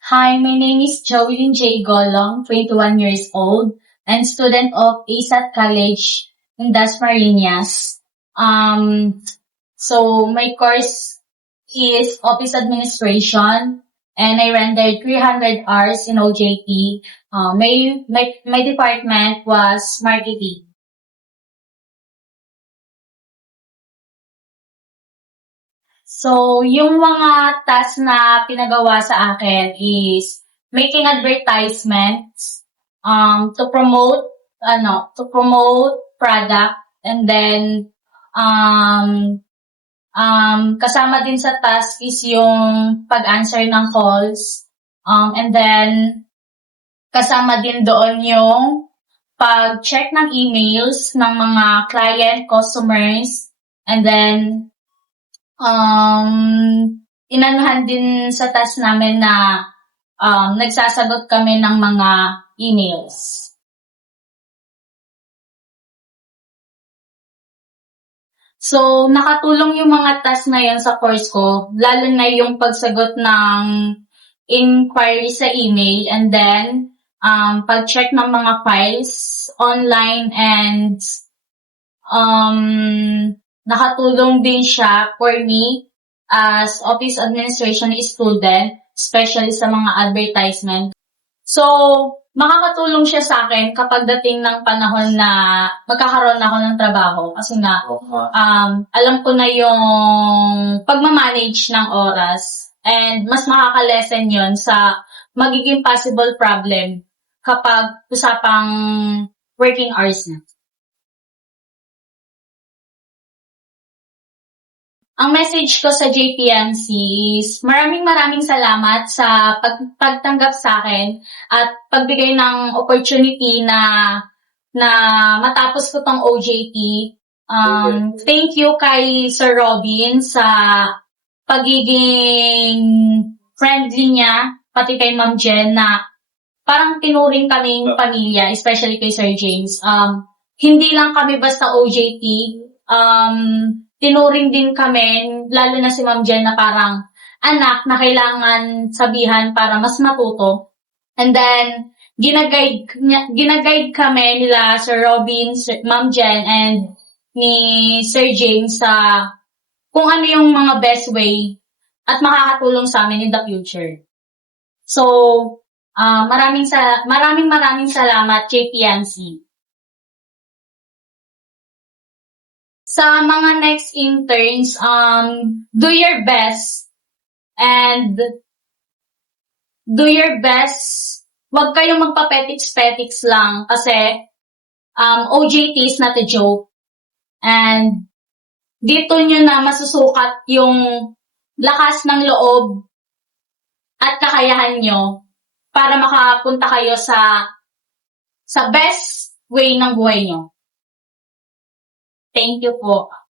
Hi, my name is Joelyn J. Golong, 21 years old, and student of ASAT College in Dasmariñas. Um, my course is Office Administration, and I rendered 300 hours in OJT. My department was Marketing. So, yung mga task na pinagawa sa akin is making advertisements, to promote product, and then, um, kasama din sa task is yung pag-answer ng calls, and then, kasama din doon yung pag-check ng emails ng mga client, customers, and then, inanuhan din sa task namin na nagsasagot kami ng mga emails. So, nakatulong yung mga task na yun sa course ko, lalo na yung pagsagot ng inquiry sa email, and then pag-check ng mga files online, and nakatulong din siya for me as office administration student, especially sa mga advertisement. So, makakatulong siya sa akin kapag dating ng panahon na magkakaroon ako ng trabaho. Kasi nga, alam ko na yung pagmamanage ng oras, and mas makaka-lessen yun sa magiging possible problem kapag usapang working hours na. Ang message ko sa JPMC is maraming salamat sa pagtanggap sa akin at pagbigay ng opportunity na matapos ko tong OJT. Thank you kay Sir Robin sa pagiging friendly niya, pati kay Ma'am Jen na parang tinuring kaming pamilya, especially kay Sir James. Hindi lang kami basta OJT, tinuring din kami, lalo na si Ma'am Jen, na parang anak na kailangan sabihan para mas matuto. And then, ginaguide kami nila Sir Robin, Ma'am Jen, and ni Sir James sa kung ano yung mga best way at makakatulong sa amin in the future. So, maraming salamat, JPMC. Sa mga next interns, do your best. And do your best. Huwag kayong magpapetiks-petiks lang kasi OJT is not a joke. And dito nyo na masusukat yung lakas ng loob at kakayahan nyo para makapunta kayo sa best way ng buhay nyo. Thank you po.